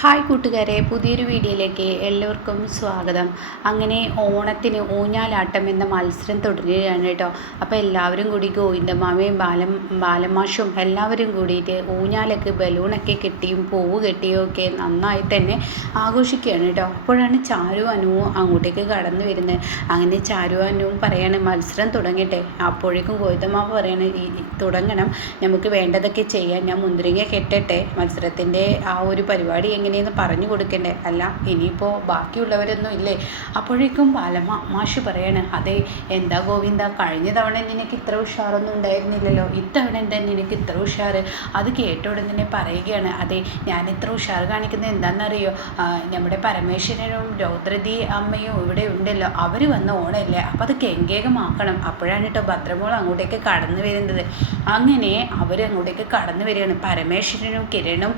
Hi കൂട്ടുകാരെ, പുതിയൊരു വീഡിയോയിലേക്ക് എല്ലാവർക്കും സ്വാഗതം. അങ്ങനെ ഓണത്തിന് ഊഞ്ഞാലാട്ടം എന്ന മത്സരം തുടരുകയാണ് കേട്ടോ. അപ്പോൾ എല്ലാവരും കൂടി ഗോവിന്ദമാമയും ബാലമാഷും എല്ലാവരും കൂടിയിട്ട് ഊഞ്ഞാലൊക്കെ ബലൂണൊക്കെ കെട്ടിയും പൂവ് കെട്ടിയും ഒക്കെ നന്നായി തന്നെ ആഘോഷിക്കുകയാണ് കേട്ടോ. അപ്പോഴാണ് ചാരു അനുവും അങ്ങോട്ടേക്ക് കടന്നു വരുന്നത്. അങ്ങനെ ചാരു അനുവും പറയാണ് മത്സരം തുടങ്ങട്ടെ. അപ്പോഴേക്കും ഗോവിന്ദമാമ പറയാണ് തുടങ്ങണം, നമുക്ക് വേണ്ടതൊക്കെ ചെയ്യാൻ, ഞാൻ മുന്തിരിങ്ങ കെട്ടട്ടെ, മത്സരത്തിൻ്റെ ആ ഒരു പരിപാടി എങ്ങനെയെന്ന് പറഞ്ഞു കൊടുക്കണ്ടേ, അല്ല ഇനിയിപ്പോൾ ബാക്കിയുള്ളവരൊന്നും ഇല്ലേ. അപ്പോഴേക്കും മാഷ് പറയാണ്, അതെ എന്താ ഗോവിന്ദ, കഴിഞ്ഞ തവണ നിനക്ക് ഇത്ര ഉഷാറൊന്നും ഉണ്ടായിരുന്നില്ലല്ലോ, ഇത്തവണ എന്താ നിനക്ക് ഇത്ര ഉഷാറ്? അത് കേട്ടോടെ തന്നെ പറയുകയാണ്, അതെ ഞാൻ ഇത്ര ഉഷാറ് കാണിക്കുന്നത് എന്താണെന്നറിയോ, നമ്മുടെ പരമേശ്വരനും രൗദ്രതി അമ്മയും ഇവിടെ ഉണ്ടല്ലോ, അവർ വന്ന ഓണമല്ലേ, അപ്പോൾ അത് കെങ്കേകമാക്കണം. അപ്പോഴാണ് കേട്ടോ ഭദ്രമോൾ അങ്ങോട്ടേക്ക് കടന്നു വരുന്നത്. അങ്ങനെ അവർ അങ്ങോട്ടേക്ക് കടന്നു വരികയാണ്. പരമേശ്വരനും കിരണും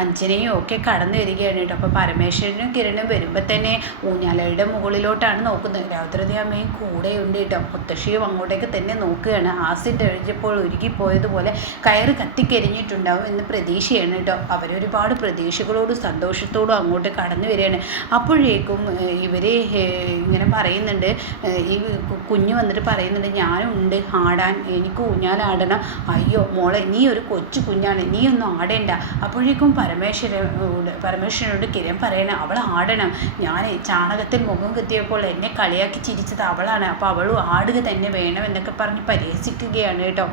അഞ്ജനയും ഒക്കെ കടന്നു വരികയാണ് കേട്ടോ. അപ്പോൾ പരമേശ്വരനും കിരണും വരുമ്പോൾ തന്നെ ഊഞ്ഞാലയുടെ മുകളിലോട്ടാണ് നോക്കുന്നത്. രൗദ്രതി അമ്മയും കൂടെയുണ്ട് കേട്ടോ. മുത്തശ്ശിയും അങ്ങോട്ടേക്ക് തന്നെ നോക്കുകയാണ്. ആസിഡ് എഴുതിയപ്പോൾ ഉരുകിപ്പോയതുപോലെ കയറ് കത്തിക്കരിഞ്ഞിട്ടുണ്ടാവും എന്ന് പ്രതീക്ഷയാണ് കേട്ടോ. അവരൊരുപാട് പ്രതീക്ഷകളോടും സന്തോഷത്തോടും അങ്ങോട്ട് കടന്നു വരികയാണ്. അപ്പോഴേക്കും ഇവർ ഇങ്ങനെ പറയുന്നുണ്ട്, ഈ കുഞ്ഞ് വന്നിട്ട് പറയുന്നുണ്ട്, ഞാനുണ്ട് ആടാൻ, എനിക്ക് ഊഞ്ഞാലാടണം. അയ്യോ മോളെ, നീ ഒരു കൊച്ചു കുഞ്ഞാണ്, നീ ഒന്നും ആടേണ്ട. അപ്പോഴേക്കും പരമേശ്വരനോട് കിരൺ പറയണം, അവൾ ആടണം, ഞാൻ ചാണകത്തിൽ മുഖം കുത്തിയപ്പോൾ എന്നെ കളിയാക്കി ചിരിച്ചത് അവളാണ്, അപ്പോൾ അവളും ആടുക തന്നെ വേണം എന്നൊക്കെ പറഞ്ഞ് പരിഹസിക്കുകയാണ് കേട്ടോ.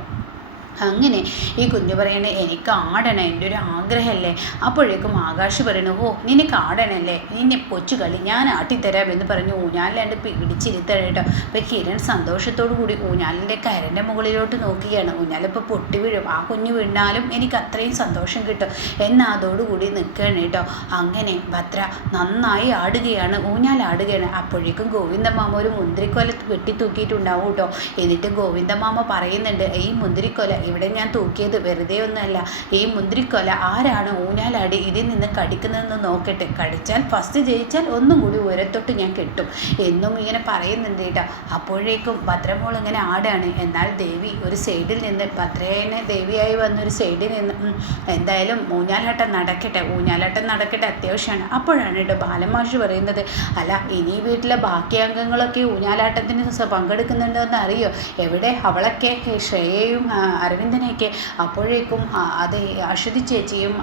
അങ്ങനെ ഈ കുഞ്ഞു പറയണേ, എനിക്ക് ആടണം, എൻ്റെ ഒരു ആഗ്രഹമല്ലേ. അപ്പോഴേക്കും ആകാശ് പറയണു, ഓ നിനക്ക് ആടണല്ലേ, നിന്നെ കൊച്ചു കളി ഞാൻ ആട്ടിത്തരാം എന്ന് പറഞ്ഞ് ഊഞ്ഞാലിലാണ്ട് പിടിച്ചിരുത്തണം കേട്ടോ. അപ്പോൾ കിരൺ സന്തോഷത്തോടു കൂടി ഊഞ്ഞാലിൻ്റെ കരൻ്റെ മുകളിലോട്ട് നോക്കുകയാണ്. ഊഞ്ഞാലിപ്പോൾ പൊട്ടി വീഴും, ആ കുഞ്ഞു വീണാലും എനിക്ക് അത്രയും സന്തോഷം കിട്ടും എന്നതോടുകൂടി നിൽക്കുകയാണ് കേട്ടോ. അങ്ങനെ ഭദ്ര നന്നായി ആടുകയാണ്, ഊഞ്ഞാലാടുകയാണ്. അപ്പോഴേക്കും ഗോവിന്ദമാമ ഒരു മുന്തിരിക്കൊല വെട്ടി തൂക്കിയിട്ടുണ്ടാവും കേട്ടോ. എന്നിട്ട് ഗോവിന്ദമാമ പറയുന്നുണ്ട്, ഈ മുന്തിരിക്കൊല ഇവിടെ ഞാൻ തൂക്കിയത് വെറുതെ ഒന്നുമല്ല, ഈ മുന്തിരിക്കൊല ആരാണ് ഊഞ്ഞാലാടി ഇതിൽ നിന്ന് കടിക്കുന്നതെന്ന് നോക്കട്ടെ, കടിച്ചാൽ ഫസ്റ്റ് ജയിച്ചാൽ ഒന്നും കൂടി ഉയരത്തൊട്ട് ഞാൻ കെട്ടും എന്നും ഇങ്ങനെ പറയുന്നുണ്ട് കേട്ടോ. അപ്പോഴേക്കും ഭദ്രമോൾ ഇങ്ങനെ ആടാണ്. എന്നാൽ ദേവി ഒരു സൈഡിൽ നിന്ന്, ഭദ്രേനെ ദേവിയായി വന്നൊരു സൈഡിൽ നിന്ന്, എന്തായാലും ഊഞ്ഞാലാട്ടം നടക്കട്ടെ അത്യാവശ്യമാണ്. അപ്പോഴാണ് കേട്ടോ ബാലമാഷ് പറയുന്നത്, അല്ല ഇനി വീട്ടിലെ ബാക്കി അംഗങ്ങളൊക്കെ ഊഞ്ഞാലാട്ടത്തിന് പങ്കെടുക്കുന്നുണ്ടോ എന്ന് അറിയോ, എവിടെ അവളൊക്കെ ശ്രേയയും അരവിന്ദനെയൊക്കെ. അപ്പോഴേക്കും അത് അശ്വതി ചേച്ചിയും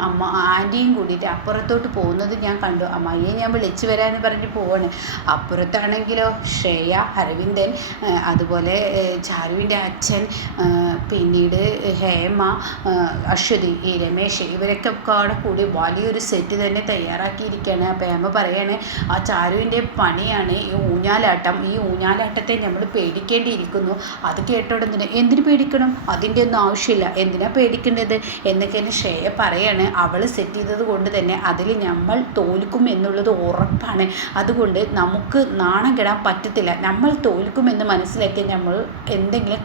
ആൻറ്റിയും കൂടിയിട്ട് അപ്പുറത്തോട്ട് പോകുന്നത് ഞാൻ കണ്ടു. അമ്മയെ ഞാൻ വിളിച്ചു വരാമെന്ന് പറഞ്ഞ് പോവാണ്. അപ്പുറത്താണെങ്കിലോ ശ്രേയ, അരവിന്ദൻ, അതുപോലെ ചാരുവിൻ്റെ അച്ഛൻ, പിന്നീട് ഹേമ, അശ്വതി, ഈ രമേശ്, ഇവരൊക്കെ കൂടി വലിയൊരു സെറ്റ് തന്നെ തയ്യാറാക്കിയിരിക്കുകയാണ്. അപ്പോൾ ഹേമ പറയാണ്, ആ ചാരുവിൻ്റെ പണിയാണ് ഈ ഊഞ്ഞാലാട്ടം, ഈ ഊഞ്ഞാലാട്ടത്തെ നമ്മൾ പേടിക്കേണ്ടിയിരിക്കുന്നു. അത് കേട്ടോടെ എന്തിനു പേടിക്കണം, അതിൻ്റെ ഒന്നും ആവശ്യമില്ല, എന്തിനാ പേടിക്കേണ്ടത് എന്നൊക്കെ ശ്രേയ പറയാണ്. അവൾ സെറ്റ് ചെയ്തത് കൊണ്ട് തന്നെ അതിൽ നമ്മൾ തോൽക്കും എന്നുള്ളത് ഉറപ്പാണ്. അതുകൊണ്ട് നമുക്ക് നാണം കെടാൻ പറ്റത്തില്ല, നമ്മൾ തോൽക്കുമെന്ന് മനസ്സിലാക്കി നമ്മൾ എന്തെങ്കിലും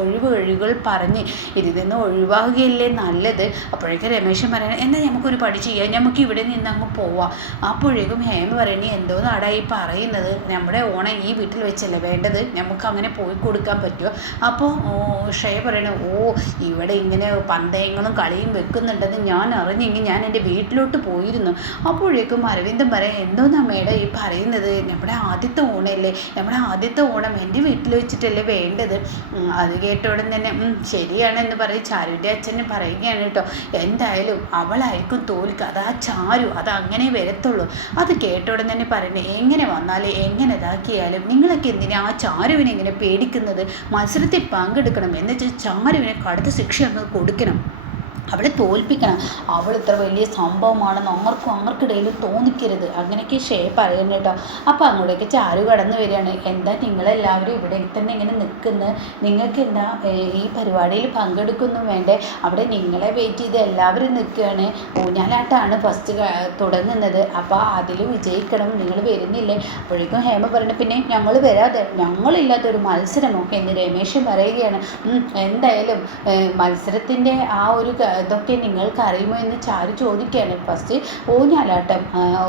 ഒഴിവുകൾ പറഞ്ഞ് ഇതിൽ നിന്ന് ഒഴിവാകുകയല്ലേ നല്ലത്. അപ്പോഴേക്കും രമേശൻ പറയണേ, എന്നാൽ നമുക്കൊരു പണി ചെയ്യാം, നമുക്ക് ഇവിടെ നിന്ന് അങ്ങ് പോവാം. അപ്പോഴേക്കും ഹേമ പറയണേ, എന്തോ നാടായി പറയുന്നത്, നമ്മുടെ ഓണം ഈ വീട്ടിൽ വെച്ചല്ലേ വേണ്ടത്, നമുക്ക് അങ്ങനെ പോയി കൊടുക്കാൻ പറ്റുമോ? അപ്പോൾ ശ്രേയ പറയണ, ഓ ഇവിടെ ഇങ്ങനെ പന്തയങ്ങളും കളിയും വെക്കുന്നുണ്ടെന്ന് ഞാൻ അറിഞ്ഞെങ്കിൽ ഞാൻ എൻ്റെ വീട്ടിലോട്ട് പോയിരുന്നു. അപ്പോഴേക്കും അരവിന്ദൻ പറയാം, എന്തോന്നാ മേഡം ഈ പറയുന്നത്, നമ്മുടെ ആദ്യത്തെ ഓണമല്ലേ, നമ്മുടെ ആദ്യത്തെ ഓണം എൻ്റെ വീട്ടിൽ വെച്ചിട്ടല്ലേ വേണ്ടത്. അത് കേട്ടോടെ തന്നെ ശരിയാണെന്ന് പറയും ചാരുവിൻ്റെ അച്ഛന് പറയുകയാണ് കേട്ടോ. എന്തായാലും അവളായിരിക്കും തോൽക്കുക, അത് ആ ചാരു, അത് അങ്ങനെ വരത്തുള്ളൂ. അത് കേട്ടോടെ തന്നെ പറയുന്നത്, എങ്ങനെ വന്നാലും എങ്ങനെ ഇതാക്കിയാലും നിങ്ങളൊക്കെ എന്തിനാ ആ ചാരുവിനെ ഇങ്ങനെ പേടിക്കുന്നത്, മത്സരത്തിൽ പങ്കെടുക്കണം, എന്നുവെച്ചാൽ ചാരുവിനെ കടുത്ത ശിക്ഷ അങ്ങ് കൊടുക്കണം, അവളെ തോൽപ്പിക്കണം, അവൾ ഇത്ര വലിയ സംഭവമാണെന്ന് അവർക്കിടയിൽ തോന്നിക്കരുത്, അങ്ങനെയൊക്കെ പറയുന്നു കേട്ടോ. അപ്പോൾ അങ്ങോട്ടേക്ക് ചാരു കടന്നു വരികയാണ്. എന്താ നിങ്ങളെല്ലാവരും ഇവിടെ തന്നെ ഇങ്ങനെ നിൽക്കുന്നത്, നിങ്ങൾക്ക് എന്താ ഈ പരിപാടിയിൽ പങ്കെടുക്കൊന്നും വേണ്ടേ, അവിടെ നിങ്ങളെ വെയിറ്റ് ചെയ്ത് എല്ലാവരും നിൽക്കുകയാണ്, ഊഞ്ഞാലാട്ടമാണ് ഫസ്റ്റ് തുടങ്ങുന്നത്, അപ്പോൾ അതിൽ വിജയിക്കണം, നിങ്ങൾ വരുന്നില്ലേ? അപ്പോഴേക്കും ഹേമ പറഞ്ഞു, പിന്നെ ഞങ്ങൾ വരാതെ ഞങ്ങളില്ലാത്തൊരു മത്സരമോ എന്ന് രമേശൻ പറയുകയാണ്. എന്തായാലും മത്സരത്തിൻ്റെ ആ ഒരു ഇതൊക്കെ നിങ്ങൾക്ക് അറിയുമോ എന്ന് ചാരു ചോദിക്കുകയാണ്. ഫസ്റ്റ് ഊഞ്ഞാലാട്ടം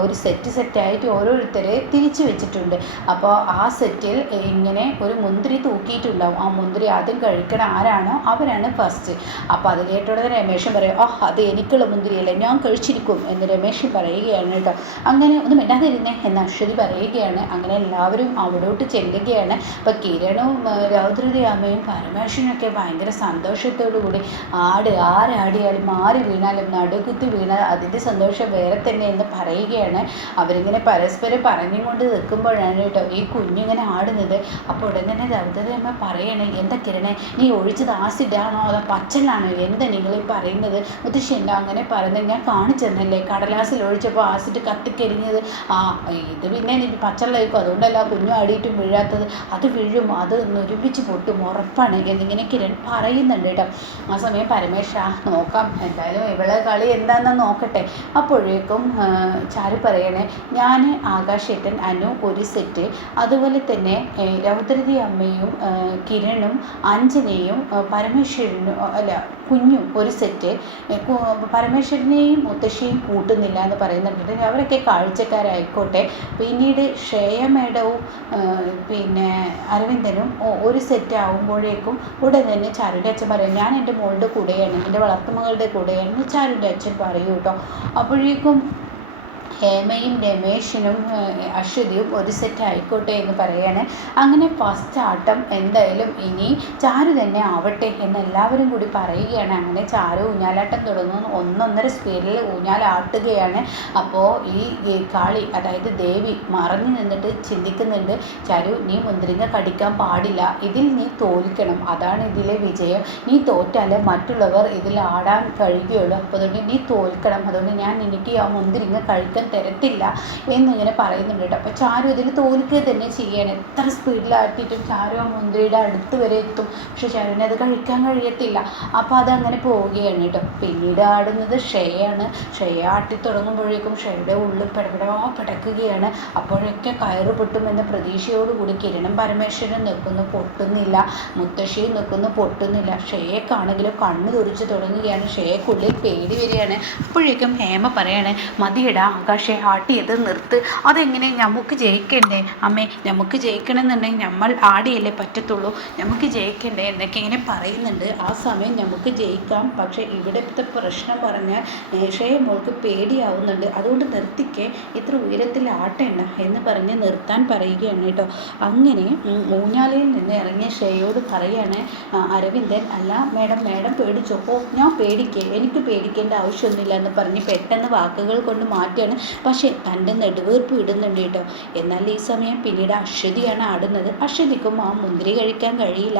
ഒരു സെറ്റായിട്ട് ഓരോരുത്തരെ തിരിച്ചു വെച്ചിട്ടുണ്ട്. അപ്പോൾ ആ സെറ്റിൽ ഇങ്ങനെ ഒരു മുന്തിരി തൂക്കിയിട്ടുണ്ടാവും. ആ മുന്തിരി ആദ്യം കഴിക്കണ ആരാണോ അവരാണ് ഫസ്റ്റ്. അപ്പോൾ അത് കേട്ടോടെ രമേശൻ പറയും, അത് എനിക്കുള്ള മുന്തിരിയല്ല, ഞാൻ കഴിച്ചിരിക്കും എന്ന് രമേശൻ പറയുകയാണ് കേട്ടോ. അങ്ങനെ ഒന്നും മിണ്ടാതിരുന്നേ എന്ന് അശ്വതി പറയുകയാണ്. അങ്ങനെ എല്ലാവരും അവിടോട്ട് ചെല്ലുകയാണ്. അപ്പോൾ കിരണും രൗദ്രതി അമ്മയും പരമേശ്വരനൊക്കെ ഭയങ്കര സന്തോഷത്തോടു കൂടി ആരാടിയാലും ആര് വീണാലും നടുകുത്തി വീണാൽ അതിൻ്റെ സന്തോഷം വേറെ തന്നെ എന്ന് പറയുകയാണ്. അവരിങ്ങനെ പരസ്പരം പറഞ്ഞുകൊണ്ട് നിൽക്കുമ്പോഴാണ് കേട്ടോ ഈ കുഞ്ഞിങ്ങനെ ആടുന്നത്. അപ്പോൾ ഉടൻ തന്നെ രൗദ്രതി അമ്മ പറയണേ, എന്താ കിരണേ, നീ ഒഴിച്ചത് ആസിഡാണോ അതോ പച്ചലാണോ, എന്താ നിങ്ങൾ പറയുന്നത്? മുത്തശ്ശി എന്താ അങ്ങനെ പറയുന്നത്? ഞാൻ കാണിച്ചെന്നല്ലേ കടലാസിൽ ഒഴിച്ചപ്പോൾ ആസിഡ് കത്തിക്കരിഞ്ഞത്. ഇത് പിന്നെ എനിക്ക് പച്ചലായിരിക്കും, അതുകൊണ്ടല്ല കുഞ്ഞു ആടിയിട്ടും വീഴാത്തത്. അത് വീഴും, അത് ഒരുമിച്ച് പൊട്ടും, ഉറപ്പാണ് എന്നിങ്ങനെ കിരൺ പറയുന്നുണ്ട് കേട്ടോ. ആ സമയം പരമേശ നോക്കാം, എന്തായാലും ഇവളെ കളി എന്താണെന്ന് നോക്കട്ടെ. അപ്പോഴേക്കും ചാരു പറയണേ, ഞാൻ ആകാശേട്ടൻ അനു ഒരു സെറ്റ്, അതുപോലെ തന്നെ രൗദ്രതി അമ്മയും കിരണും അഞ്ജനയും പരമേശ്വരനും അല്ല കുഞ്ഞും ഒരു സെറ്റ്, പരമേശ്വരനെയും മുത്തശ്ശിയും കൂട്ടുന്നില്ല എന്ന് പറയുന്നുണ്ട്. അവരൊക്കെ കാഴ്ചക്കാരായിക്കോട്ടെ. പിന്നീട് ശ്രേയ മേഡവും പിന്നെ അരവിന്ദനും ഒരു സെറ്റ് ആകുമ്പോഴേക്കും ഉടൻ തന്നെ ചാരുൻ്റെ അച്ഛൻ പറയും, ഞാൻ എൻ്റെ മോളുടെ കൂടെയാണ്, എൻ്റെ വളർത്തുമകളുടെ കൂടെയാണ് ചാരുൻ്റെ അച്ഛൻ പറയൂ കേട്ടോ. അപ്പോഴേക്കും ഹേമയും രമേശനും അശ്വതിയും ഒരു സെറ്റ് ആയിക്കോട്ടെ എന്ന് പറയാണ്. അങ്ങനെ ഫസ്റ്റ് ആട്ടം എന്തായാലും ഇനി ചാരു തന്നെ ആവട്ടെ എന്ന് എല്ലാവരും കൂടി പറയുകയാണ്. അങ്ങനെ ചാരു ഊഞ്ഞാലാട്ടം തുടങ്ങുന്നു. 1.5 സ്പീഡിൽ ഊഞ്ഞാലാട്ടുകയാണ്. അപ്പോൾ ഈ കാളി അതായത് ദേവി മറഞ്ഞു നിന്നിട്ട് ചിന്തിക്കുന്നുണ്ട്, ചാരു നീ മുന്തിരിങ്ങ കടിക്കാൻ പാടില്ല, ഇതിൽ നീ തോൽക്കണം, അതാണ് ഇതിലെ വിജയം. നീ തോറ്റാൽ മറ്റുള്ളവർ ഇതിൽ ആടാൻ കഴിയുകയുള്ളൂ, അപ്പോൾ അതുകൊണ്ട് നീ തോൽക്കണം, അതുകൊണ്ട് ഞാൻ എനിക്ക് ആ മുന്തിരിങ്ങ കഴിക്കാൻ തരത്തില്ല എന്നിങ്ങനെ പറയുന്നുണ്ട് കേട്ടോ. അപ്പോൾ ചാരു ഇതിൽ തോൽക്കുക തന്നെ ചെയ്യണം. എത്ര സ്പീഡിലാട്ടിയിട്ടും ചാരു ആ മുന്തിരിയുടെ അടുത്ത് വരെ എത്തും, പക്ഷെ ചാരുവിനെ അത് കഴിക്കാൻ കഴിയത്തില്ല. അപ്പോൾ അതങ്ങനെ പോവുകയാണ് കേട്ടോ. പിന്നീട് ആടുന്നത് ശ്രേയാണ്. ശ്രേയ ആട്ടി തുടങ്ങുമ്പോഴേക്കും ശ്രേയയുടെ ഉള്ളിൽ പിടക്കുകയാണ്. അപ്പോഴൊക്കെ കയറ് പൊട്ടുമെന്ന പ്രതീക്ഷയോടുകൂടി കിരണം പരമേശ്വരൻ നിൽക്കുന്നു, പൊട്ടുന്നില്ല. മുത്തശ്ശിയും നിൽക്കുന്നു, പൊട്ടുന്നില്ല. ശ്രേയക്കാണെങ്കിലും കണ്ണ് തുറിച്ച് തുടങ്ങുകയാണ്. ശ്രേയക്കുള്ളിൽ പേടി വരികയാണ്. അപ്പോഴേക്കും ഹേമ പറയാണ്, മതിയിടാ ആകാശെ, ആട്ടിയത് നിർത്ത്, അതെങ്ങനെ നമുക്ക് ജയിക്കണ്ടേ അമ്മേ, നമുക്ക് ജയിക്കണമെന്നുണ്ടെങ്കിൽ നമ്മൾ ആടിയല്ലേ പറ്റത്തുള്ളൂ, നമുക്ക് ജയിക്കണ്ടേ എന്നൊക്കെ ഇങ്ങനെ പറയുന്നുണ്ട്. ആ സമയം നമുക്ക് ജയിക്കാം, പക്ഷേ ഇവിടുത്തെ പ്രശ്നം പറഞ്ഞാൽ ശ്രേയ മോൾക്ക് പേടിയാവുന്നുണ്ട്, അതുകൊണ്ട് നിർത്തിക്കേ, ഇത്ര ഉയരത്തിൽ ആട്ടേണ്ട എന്ന് പറഞ്ഞ് നിർത്താൻ പറയുകയാണ് കേട്ടോ. അങ്ങനെ ഊഞ്ഞാലയിൽ നിന്ന് ഇറങ്ങിയ ശ്രേയയോട് പറയാണ് അരവിന്ദൻ, അല്ല മേഡം പേടിച്ചോ? ഞാൻ പേടിക്കേ, എനിക്ക് പേടിക്കേണ്ട ആവശ്യമൊന്നുമില്ല എന്ന് പറഞ്ഞ് പെട്ടെന്ന് വാക്കുകൾ കൊണ്ട് മാറ്റിയാണ്. പക്ഷേ തൻ്റെ നെടുവീർപ്പ് ഇടുന്നുണ്ട് കേട്ടോ. എന്നാൽ ഈ സമയം പിന്നീട് അശ്വതിയാണ് ആടുന്നത്. അശ്വതിക്കും ആ മുന്തിരി കഴിക്കാൻ കഴിയില്ല,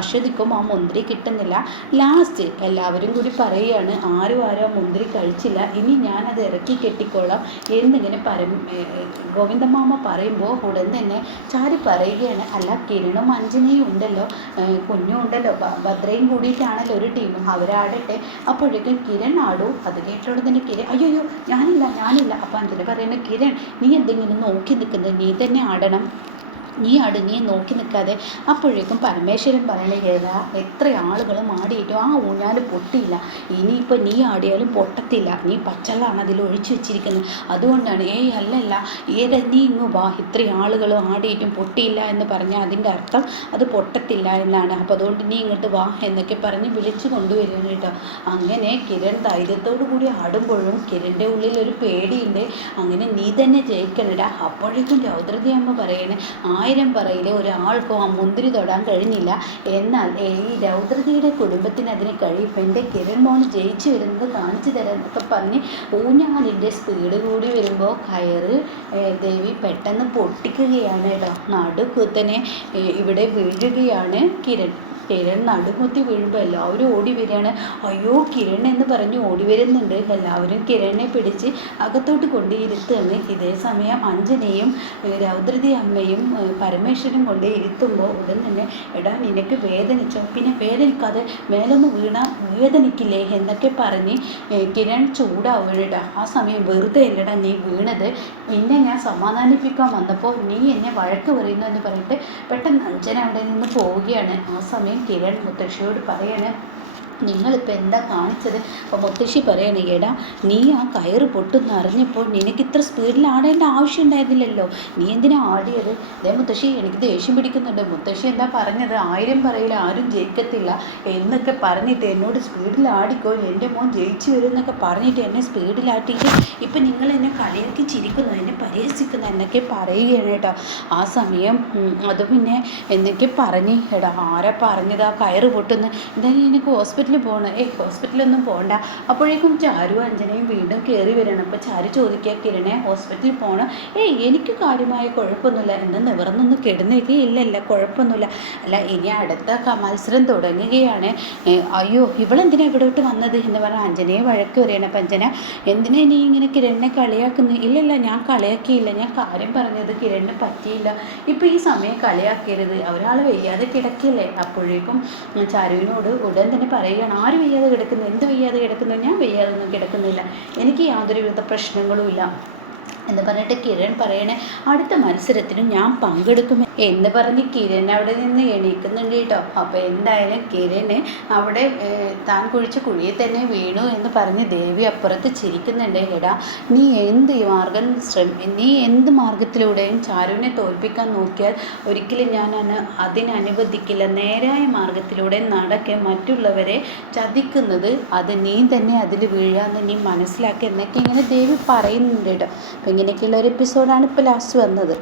അശ്വതിക്കും ആ മുന്തിരി കിട്ടുന്നില്ല. ലാസ്റ്റ് എല്ലാവരും കൂടി പറയുകയാണ്, ആരും മുന്തിരി കഴിച്ചില്ല, ഇനി ഞാനത് ഇറക്കി കെട്ടിക്കോളാം എന്നിങ്ങനെ ഗോവിന്ദമാമ പറയുമ്പോൾ ഉടൻ തന്നെ ചാരി പറയുകയാണ്, അല്ല കിരണും അഞ്ജനയും ഉണ്ടല്ലോ, കുഞ്ഞും ഉണ്ടല്ലോ, ഭദ്രയും കൂടിയിട്ടാണല്ലോ ഒരു ടീം, അവരാടട്ടെ. അപ്പോഴേക്കും കിരൺ ആടും. അത് കേട്ടോടെ തന്നെ കിരൺ അയ്യോ ഞാനില്ല. അപ്പം അഞ്ജന പറയുന്നത്, കിരൺ നീ എന്തെങ്കിലും നോക്കി നിൽക്കുന്നത്, നീ തന്നെ ആടണം, നീ നോക്കി നിൽക്കാതെ. അപ്പോഴേക്കും പരമേശ്വരൻ പറയണ, എത്ര ആളുകളും ആടിയിട്ടും ആ ഊഞ്ഞാൽ പൊട്ടിയില്ല, ഇനിയിപ്പോൾ നീ ആടിയാലും പൊട്ടത്തില്ല, നീ പച്ചളാണ് അതിൽ ഒഴിച്ചു വെച്ചിരിക്കുന്നത്, അതുകൊണ്ടാണ്. അല്ലല്ല നീ ഇങ്ങ് വാ, ഇത്ര ആളുകളും ആടിയിട്ടും പൊട്ടിയില്ല എന്ന് പറഞ്ഞാൽ അതിൻ്റെ അർത്ഥം അത് പൊട്ടത്തില്ല എന്നാണ്, അപ്പോൾ അതുകൊണ്ട് നീ ഇങ്ങോട്ട് വാ എന്നൊക്കെ പറഞ്ഞ് വിളിച്ചു കൊണ്ടുവരുന്നു കേട്ടോ. അങ്ങനെ കിരൺ ധൈര്യത്തോടു കൂടി ആടുമ്പോഴും കിരണിൻ്റെ ഉള്ളിൽ ഒരു പേടിയുണ്ട്. അങ്ങനെ നീ തന്നെ ജയിക്കണടാ. അപ്പോഴേക്കും രൗദ്രതി അമ്മ പറയണേ, 1000 പറയിലെ ഒരാൾക്കും ആ മുന്തിരി തൊടാൻ കഴിഞ്ഞില്ല, എന്നാൽ ഈ രൗദ്രതിയുടെ കുടുംബത്തിന് അതിന് കഴിയും, എൻ്റെ കിരൺ മോൻ ജയിച്ചു വരുന്നത് കാണിച്ചു തരാം എന്നൊക്കെ പറഞ്ഞ് ഊഞ്ഞാലിൻ്റെ സ്പീഡ് കൂടി വരുമ്പോൾ കയറ് ദേവി പെട്ടെന്ന് പൊട്ടിക്കുകയാണ് കേട്ടോ. നടുക്കുത്തനെ ഇവിടെ വീഴുകയാണ് കിരൺ. നടുമുത്തി വീഴുമ്പോൾ എല്ലാവരും ഓടി വരികയാണ്. അയ്യോ കിരൺ എന്ന് പറഞ്ഞ് ഓടി വരുന്നുണ്ട്. എല്ലാവരും കിരണിനെ പിടിച്ച് അകത്തോട്ട് കൊണ്ടിരുത്തുകയാണ്. ഇതേ സമയം അഞ്ജനയും രൗദ്രതി അമ്മയും പരമേശ്വരനും കൊണ്ട് ഇരുത്തുമ്പോൾ ഉടൻ തന്നെ, എടാ നിനക്ക് വേദനിച്ചോ? പിന്നെ വേദനിക്കാതെ മേലൊന്ന് വീണാൽ വേദനിക്കില്ലേ എന്നൊക്കെ പറഞ്ഞ് കിരൺ ചൂടാവുകടാ. ആ സമയം വെറുതെ അല്ലടാ നീ വീണത്, നിന്നെ ഞാൻ സമാധാനിപ്പിക്കാൻ വന്നപ്പോൾ നീ എന്നെ വഴക്ക് പറയുന്നു എന്ന് പറഞ്ഞിട്ട് പെട്ടെന്ന് അഞ്ജന അവിടെ നിന്ന് പോവുകയാണ്. ആ സമയം കിരൺ മുത്തശ്ശിയോട് പറയാണ്, നിങ്ങളിപ്പോൾ എന്താ കാണിച്ചത്? അപ്പോൾ മുത്തശ്ശി പറയണേ, എടാ നീ ആ കയറ് പൊട്ടുന്ന അറിഞ്ഞപ്പോൾ നിനക്ക് ഇത്ര സ്പീഡിൽ ആടേണ്ട ആവശ്യം ഉണ്ടായിരുന്നില്ലല്ലോ, നീ എന്തിനാ ആടിയത്? അതേ മുത്തശ്ശി, എനിക്ക് ദേഷ്യം പിടിക്കുന്നുണ്ട്. മുത്തശ്ശി എന്താ പറഞ്ഞത്? 1000 പറയില്ല ആരും ജയിക്കത്തില്ല എന്നൊക്കെ പറഞ്ഞിട്ട് എന്നോട് സ്പീഡിൽ ആടിക്കോ, എൻ്റെ മോൻ ജയിച്ചു വരും എന്നൊക്കെ പറഞ്ഞിട്ട് എന്നെ സ്പീഡിലാട്ടിയിട്ട് ഇപ്പം നിങ്ങൾ എന്നെ കളിയാക്കി ചിരിക്കുന്നു, എന്നെ പരിഹസിക്കുന്നു എന്നൊക്കെ പറയുകയാണ് കേട്ടോ. ആ സമയം അത് പിന്നെ എന്നൊക്കെ പറഞ്ഞ്, എടാ ആരാ പറഞ്ഞത് ആ കയറ് പൊട്ടുന്നു? എന്തായാലും എനിക്ക് ഹോസ്പിറ്റലിൽ പോകണം. ഹോസ്പിറ്റലൊന്നും പോകണ്ട. അപ്പോഴേക്കും ചാരു അഞ്ജനയും വീണ്ടും കയറി വരണം. അപ്പോൾ ചാരു ചോദിക്കുക, കിരണേ ഹോസ്പിറ്റലിൽ പോകണം? എനിക്ക് കാര്യമായ കുഴപ്പമൊന്നുമില്ല. എന്ന് നിവർന്നൊന്ന് കിടന്നേക്ക്? ഇല്ലല്ല കുഴപ്പമൊന്നുമില്ല. അല്ല ഇനി അടുത്ത മത്സരം തുടങ്ങുകയാണ്. അയ്യോ ഇവളെന്തിനാ ഇവിടോട്ട് വന്നത് എന്ന് പറഞ്ഞാൽ അഞ്ജനയെ വഴക്ക് വരികയാണ്. അപ്പം അഞ്ജന, എന്തിനാ നീ ഇങ്ങനെ കിരണിനെ കളിയാക്കുന്നത്? ഇല്ലല്ല ഞാൻ കളിയാക്കിയില്ല, ഞാൻ കാര്യം പറഞ്ഞത് കിരണിന് പറ്റിയില്ല. ഇപ്പം ഈ സമയം കളിയാക്കരുത്, ഒരാൾ വയ്യാതെ കിടക്കില്ലേ. അപ്പോഴേക്കും ചാരുവിനോട് ഉടൻ തന്നെ പറയുകയാണ്, ആര് വയ്യാതെ കിടക്കുന്നു? എന്ത് വയ്യാതെ കിടക്കുന്നു? ഞാൻ വയ്യാതൊന്നും കിടക്കുന്നില്ല, എനിക്ക് യാതൊരുവിധ പ്രശ്നങ്ങളുമില്ല എന്ന് പറഞ്ഞിട്ട് കിരൺ പറയണേ, അടുത്ത മത്സരത്തിനും ഞാൻ പങ്കെടുക്കും എന്ന് പറഞ്ഞ് കിരൺ അവിടെ നിന്ന് എണീക്കുന്നുണ്ട് കേട്ടോ. അപ്പോൾ എന്തായാലും കിരണ് അവിടെ താൻ കുഴിച്ച കുഴിയിൽ തന്നെ വീണു എന്ന് പറഞ്ഞ് ദേവി അപ്പുറത്ത് ചിരിക്കുന്നുണ്ട്. എടാ നീ നീ എന്ത് മാർഗത്തിലൂടെയും ചാരുവിനെ തോൽപ്പിക്കാൻ നോക്കിയാൽ ഒരിക്കലും ഞാൻ അതിനനുവദിക്കില്ല. നേരായ മാർഗത്തിലൂടെ നടക്കെ മറ്റുള്ളവരെ ചതിക്കുന്നത് അത് നീ തന്നെ അതിൽ വീഴാന്ന് നീ മനസ്സിലാക്കുക എന്നൊക്കെ ഇങ്ങനെ ദേവി പറയുന്നുണ്ട് കേട്ടോ. അപ്പോൾ ഇങ്ങനെയൊക്കെയുള്ള ഒരു എപ്പിസോഡാണ് ഇപ്പോൾ ലാസ്റ്റ് വന്നത്.